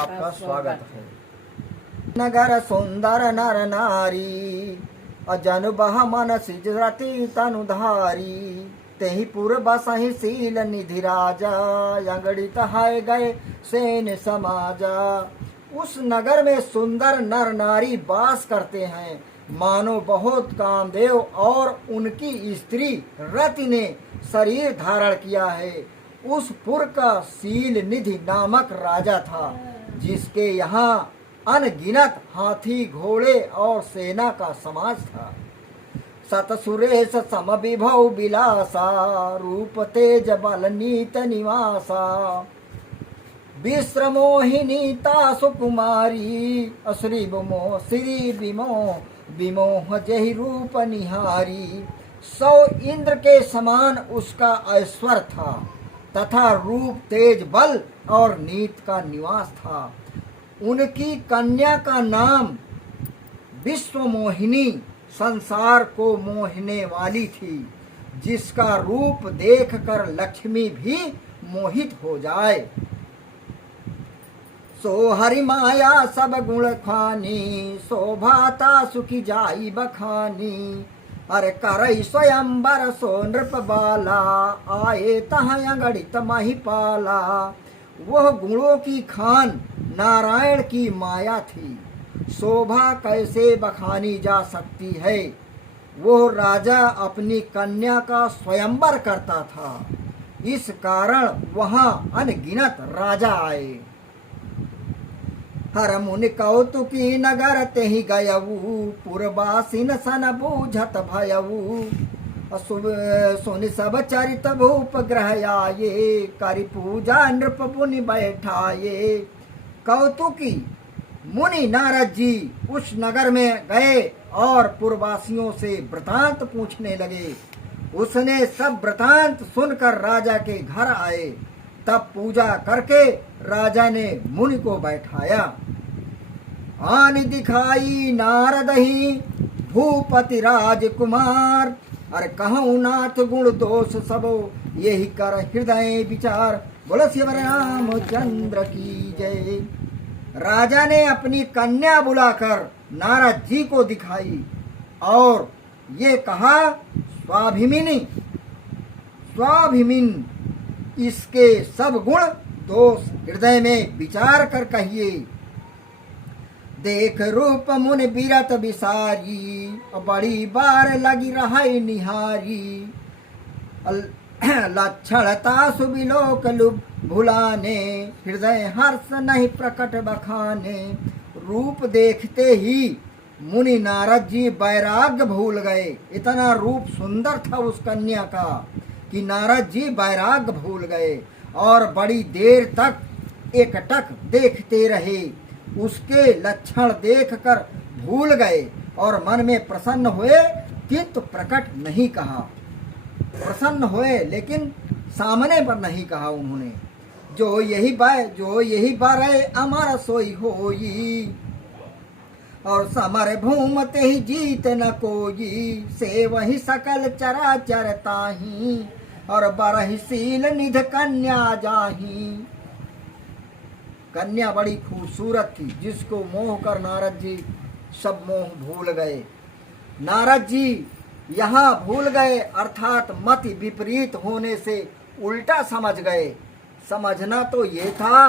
आपका स्वागत है। नगर सुंदर नर नारी, अजन बह मन सिजरती तनुधारी, तेहि पुर बसहि सील निधि राजा, अंगड़ी तहाय गए सेन समाजा। उस नगर में सुंदर नर नारी वास करते हैं, मानो बहुत कामदेव और उनकी स्त्री रति ने शरीर धारण किया है। उस पुर का सील निधि नामक राजा था, जिसके यहाँ अनगिनत हाथी घोड़े और सेना का समाज था। सतसुरेश सम विभव विलासा, रूप तेज बल नीत निवासा, विश्रमोहिनी तासु कुमारी, श्री विमोह श्री विमोह विमोह जहि रूप निहारी। 100 इंद्र के समान उसका ऐश्वर्य था तथा रूप तेज बल और नीत का निवास था। उनकी कन्या का नाम विश्वमोहिनी, संसार को मोहने वाली थी, जिसका रूप देखकर लक्ष्मी भी मोहित हो जाए। सो हरि माया सब गुण खानी, शोभाता सुखी जाई बखानी। अरे करई स्वयंवर सो नृप बाला, आए तहाँ अगणित महिपाला। वह गुणों की खान नारायण की माया थी, शोभा कैसे बखानी जा सकती है। वो राजा अपनी कन्या का स्वयंवर करता था, इस कारण वहाँ अनगिनत राजा आए। हर मुनि कौतुकी नगर तेहि गयऊ, पुरवासिन सन बूझत भयऊ। सुनि सब चरित भूप ग्रह आये, करि पूजा नृप पुनि बैठाये। कौतुकी मुनि नारद जी उस नगर में गए और पुरवासियों से वृतांत पूछने लगे। उसने सब वृतांत सुनकर राजा के घर आए। तब पूजा करके राजा ने मुनि को बैठाया। आन दिखाई नारद ही भूपति राजकुमार, अरे कहूँ नाथ गुण दोष सबो, यही कर हृदय विचार। बोलो श्री रामचंद्र की जय। राजा ने अपनी कन्या बुलाकर नारद जी को दिखाई और ये कहा, स्वाभिमिनी स्वाभिमिन, इसके सब गुण दोष हृदय में विचार कर कहिए। देख रूप मुनि बिरत बिसारी, बड़ी बार लगी रहाई निहारी। लक्षणता सुबिलोक लुभ भुलाने, हृदय हर्ष नहीं प्रकट बखाने। रूप देखते ही मुनि नारद जी वैराग्य भूल गए। इतना रूप सुंदर था उस कन्या का कि नारद जी वैराग्य भूल गए और बड़ी देर तक एकटक देखते रहे। उसके लक्षण देखकर भूल गए और मन में प्रसन्न हुए, किंतु प्रकट नहीं कहा। प्रसन्न हुए लेकिन सामने पर नहीं कहा उन्होंने। जो यही बारे अमर सोई होई, और समर भूमते ही जीत न कोई। से वही सकल चराचर ताही, और बरहिशील निध कन्या जाही। कन्या बड़ी खूबसूरत थी, जिसको मोह कर नारद जी सब मोह भूल गए। नारद जी यहाँ भूल गए अर्थात मति विपरीत होने से उल्टा समझ गए। समझना तो ये था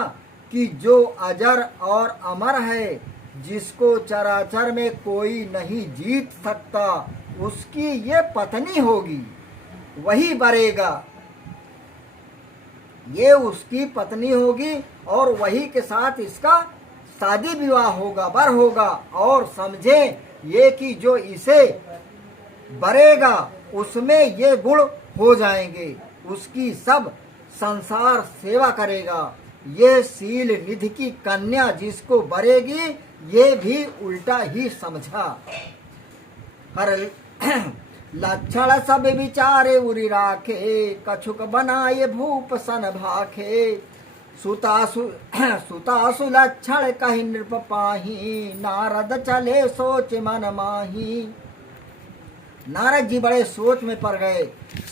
कि जो अजर और अमर है, जिसको चराचर में कोई नहीं जीत सकता, उसकी ये पत्नी होगी, वही बरेगा। ये उसकी पत्नी होगी और वही के साथ इसका शादी विवाह होगा, बर होगा। और समझे ये कि जो इसे बरेगा उसमें ये गुण हो जाएंगे, उसकी सब संसार सेवा करेगा। ये शील निधि की कन्या जिसको बरेगी, ये भी उल्टा ही समझा। हर लक्षण सब विचारे उरी राखे, कछुक बनाए भूप सन भाखे। सुतासु लक्षण कहि नृप पाही, नारद चले सोच मन माही। नारद जी बड़े सोच में पड़ गए।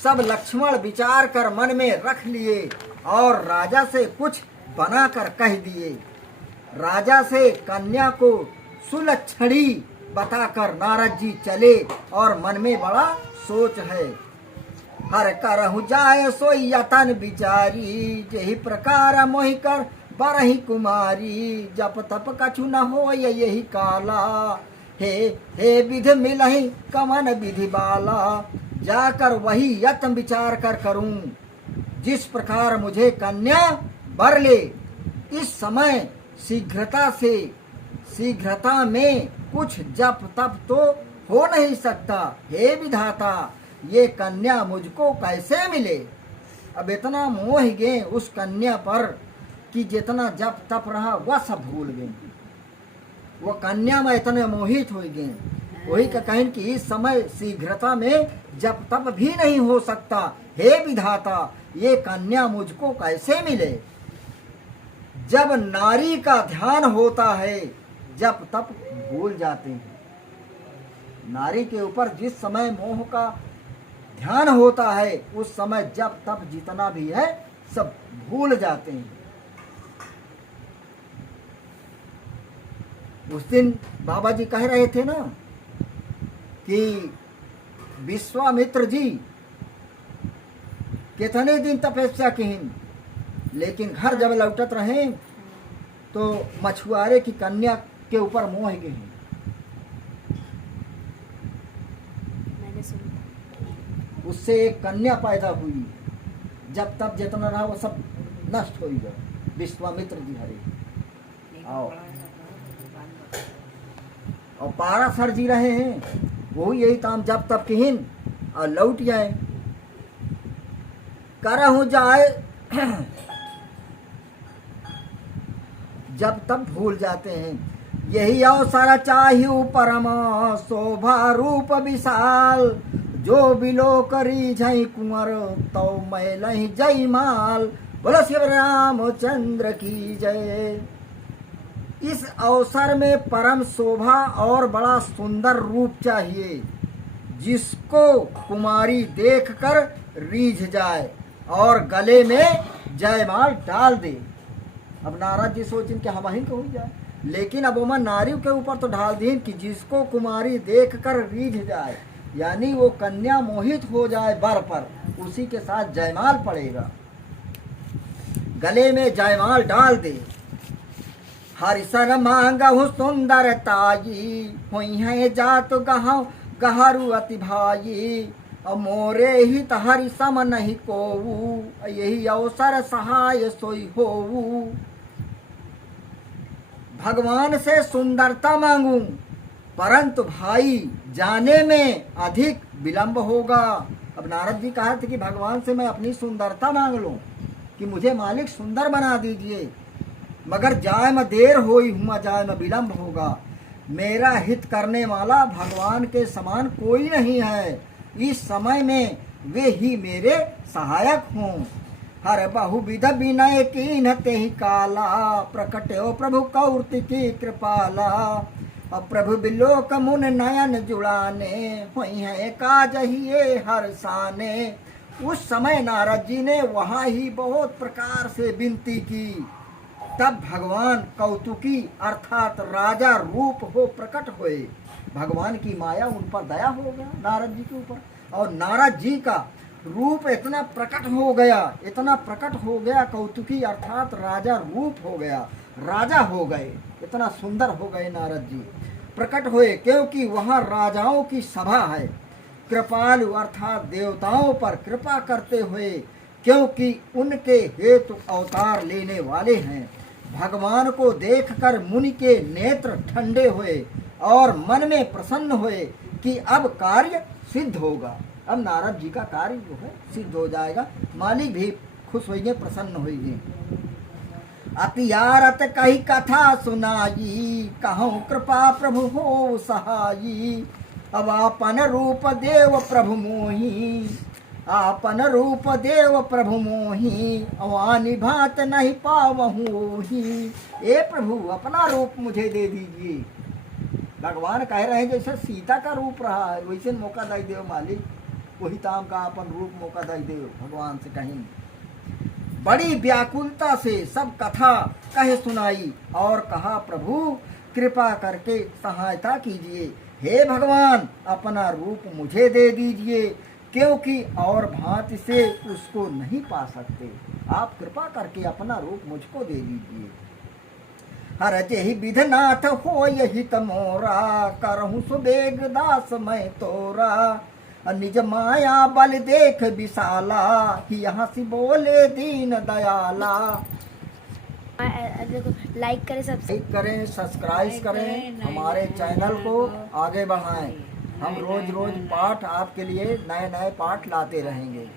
सब लक्ष्मण विचार कर मन में रख लिए और राजा से कुछ बनाकर कह दिए। राजा से कन्या को सुलक्षणी बताकर नारद जी चले और मन में बड़ा सोच है। हर करहु जाए सोई यतन बिचारी, यही प्रकार मोहि कर बरही कुमारी, जप तप कछु न हो यही काला, हे हे विध मिलहि कमन विधि बाला, जाकर वही यत्न विचार कर करूं, जिस प्रकार मुझे कन्या बर ले। इस समय शीघ्रता में कुछ जप तप तो हो नहीं सकता, हे विधाता ये कन्या मुझको कैसे मिले। अब इतना मोह गए उस कन्या पर कि जितना जप तप रहा वह सब भूल गए, वो कन्या में इतने मोहित हो गए। वही का कहें कि इस समय शीघ्रता में जप तप भी नहीं हो सकता, हे विधाता ये कन्या मुझको कैसे मिले। जब नारी का ध्यान होता है जप तप भूल जाते हैं। नारी के ऊपर जिस समय मोह का ध्यान होता है उस समय जप तप जितना भी है सब भूल जाते हैं। उस दिन बाबा जी कह रहे थे ना कि विश्वामित्र जी कितने दिन तपस्या किन, लेकिन घर जब लौटत रहे तो मछुआरे की कन्या के ऊपर मोह गए। उससे एक कन्या पैदा हुई, जब तब जितना रहा वो सब नष्ट हो गया। विश्वामित्र जी हरे आओ और पाराशर जी रहे हैं, वो यही ताम जब तब किन और लौट जाए करहु जाए जब तब भूल जाते हैं। यही अवसर चाहिए परम शोभा रूप विशाल, जो बिलो करी जय कुंवर तो मैलहि जय माल। बोलो शिव रामचंद्र की जय। इस अवसर में परम शोभा और बड़ा सुंदर रूप चाहिए, जिसको कुमारी देखकर रीझ जाए और गले में जयमाल डाल दे। अब नारद जी सोचें कि हम ही को हो जाए, लेकिन अब वो नारियों के ऊपर तो डाल दी कि जिसको कुमारी देखकर रीझ जाए, यानी वो कन्या मोहित हो जाए वर पर, उसी के साथ जयमाल पड़ेगा, गले में जयमाल डाल दे। हरिशन मांगहु सुंदर ताई, हुई है जात गहाऊ गहरू अति भाई, मोरे ही हरि सम नहीं कोऊ, यही अवसर सहाय सोई होऊ। भगवान से सुंदरता मांगू परंतु भाई जाने में अधिक विलंब होगा। अब नारद जी कहा थे कि भगवान से मैं अपनी सुंदरता मांग लूं कि मुझे मालिक सुंदर बना दीजिए, मगर जाए में देर होई हुआ, जाए में विलंब होगा। मेरा हित करने वाला भगवान के समान कोई नहीं है, इस समय में वे ही मेरे सहायक हों। हर बहुविध विनय कीन तेहि काला, प्रकट्यो प्रभु कौर्ति की कृपाला। अब प्रभु बिलोक मुन नयन जुड़ाने, हुई है काज ही हर साने। उस समय नारद जी ने वहाँ ही बहुत प्रकार से विनती की, तब भगवान कौतुकी अर्थात राजा रूप हो प्रकट हुए। भगवान की माया उन पर दया हो गया नारद जी के ऊपर, और नारद जी का रूप इतना प्रकट हो गया, इतना प्रकट हो गया, कौतुकी अर्थात राजा रूप हो गया, राजा हो गए, इतना सुंदर हो गए नारद जी, प्रकट हुए। क्योंकि वहाँ राजाओं की सभा है, कृपालु अर्थात देवताओं पर कृपा करते हुए, क्योंकि उनके हेतु अवतार लेने वाले हैं। भगवान को देखकर मुनि के नेत्र ठंडे हुए और मन में प्रसन्न हुए कि अब कार्य सिद्ध होगा, अब नारद जी का कार्य जो है सिद्ध हो जाएगा। मालिक भी खुश होंगे, प्रसन्न होंगे। अति आरत कही कथा सुनाई, कहूँ कृपा प्रभु हो सहाई। अब आपन रूप देव प्रभु मोही, आपन रूप देव प्रभु मोही, अवानी भात नहीं पावहूँ ही। ए प्रभु अपना रूप मुझे दे दीजिए। भगवान कह रहे हैं जैसे सीता का रूप रहा है वैसे मौका दे दो मालिक, वही ताम का अपन रूप मौका दे दो भगवान से कहीं। बड़ी व्याकुलता से सब कथा कहे सुनाई और कहा, प्रभु कृपा करके सहायता कीजिए, हे भगवान अपना रूप मुझे दे दीजिए, क्योंकि और भांति से उसको नहीं पा सकते। आप कृपा करके अपना रूप मुझको दे दीजिए। हर जेहि विधनाथ हो यही तमोरा, करहूँ सुबेग दास मैं तोरा, निज माया बल देख विशाला, यहाँ से बोले दीन दयाला। लाइक करें, सब्सक्राइब करें, हमारे चैनल को आगे बढ़ाएं। हम रोज रोज पाठ आपके लिए नए नए पाठ लाते रहेंगे।